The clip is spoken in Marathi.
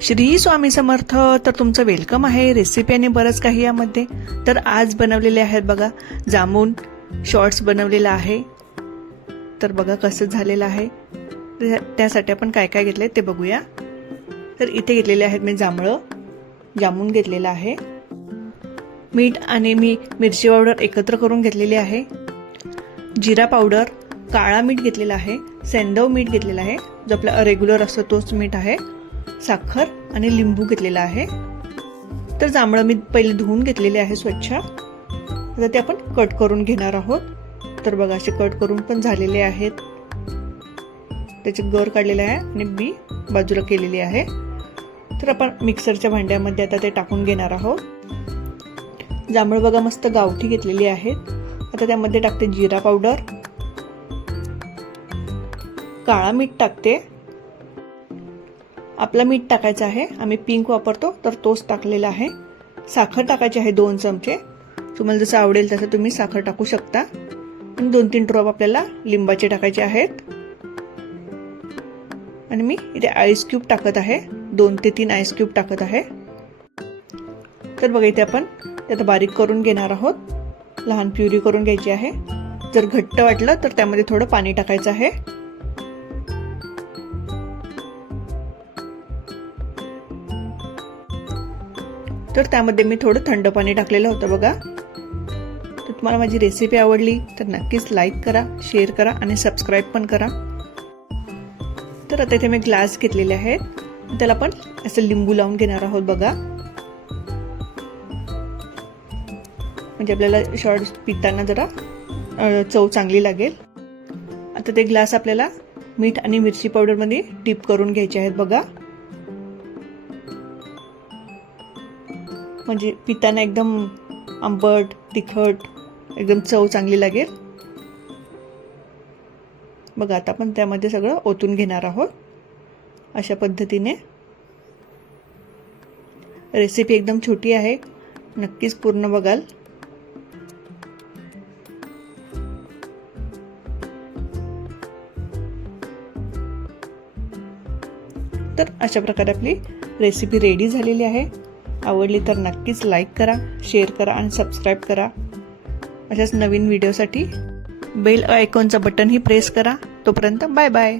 श्री स्वामी समर्थ. तर तुमचं वेलकम आहे. रेसिपी आणि बरंच काही यामध्ये. तर आज बनवलेले आहेत बघा जामून शॉर्ट्स बनवलेला आहे. तर बघा कसं झालेलं आहे. त्यासाठी आपण काय काय घेतले ते बघूया. तर इथे घेतलेले आहेत मी जामून घेतलेला आहे. मीठ आणि मिरची पावडर एकत्र करून घेतलेली आहे. जिरा पावडर, काळा मीठ घेतलेला आहे. सेंधव मीठ घेतलेला आहे, जो आपला रेग्युलर असतो तोच मीठ आहे. साखर आणि लिंबू घेतलेला आहे. तर जांभळं मी पहिले धुवून घेतलेले आहे स्वच्छ. आता ते आपण कट करून घेणार आहोत. तर बघा असे कट करून पण झालेले आहेत. त्याचे गर काढलेले आहे आणि बी बाजूला केलेली आहे. तर आपण मिक्सरच्या भांड्यामध्ये आता ते टाकून घेणार आहोत. जांभळं बघा मस्त गावठी घेतलेली आहेत. आता त्यामध्ये टाकते जिरा पावडर, काळा मीठ टाकते. आपला मीठ टाकायचं आहे, आम्ही पिंक वापरतो तर तोच टाकलेला आहे. साखर टाकायची आहे 2 चमचे. तुम्हाला जसं आवडेल तसं तुम्ही साखर टाकू शकता. आणि 2-3 ड्रॉप आपल्याला लिंबाचे टाकायचे आहेत. आणि मी इथे आईस क्यूब टाकत आहे, 2 ते 3 आईस क्यूब टाकत आहे. तर बघा इथे आपण आता बारीक करून घेणार आहोत. लहान प्युरी करून घ्यायची आहे. जर घट्ट वाटलं तर त्यामध्ये थोडं पाणी टाकायचं आहे. तर त्यामध्ये मी थोडं थंड पाणी टाकलेलं होतं बघा. तर तुम्हाला माझी रेसिपी आवडली तर नक्कीच लाईक करा, शेअर करा आणि सबस्क्राईब पण करा. तर आता इथे मी ग्लास घेतलेले आहेत. त्याला आपण असं लिंबू लावून घेणार आहोत बघा. म्हणजे आपल्याला शॉर्ट्स पिताना जरा चव चांगली लागेल. आता ते ग्लास आपल्याला मीठ आणि मिरची पावडर मध्ये डिप करून घ्यायचे आहेत बघा. म्हणजे पिताना एकदम आंबट तिखट एकदम चव चांगली लागेल बघा. आता आपण त्यामध्ये सगळं ओतून घेणार आहोत. अशा पद्धतीने रेसिपी एकदम छोटी आहे, नक्कीच पूर्ण बघाल. तर अशा प्रकारे आपली रेसिपी रेडी झालेली आहे. आवडली तर नक्कीच लाईक करा, शेअर करा आणि सबस्क्राईब करा. अशाच नवीन व्हिडिओसाठी बेल आयकॉनचं बटनही प्रेस करा. तोपर्यंत बाय बाय.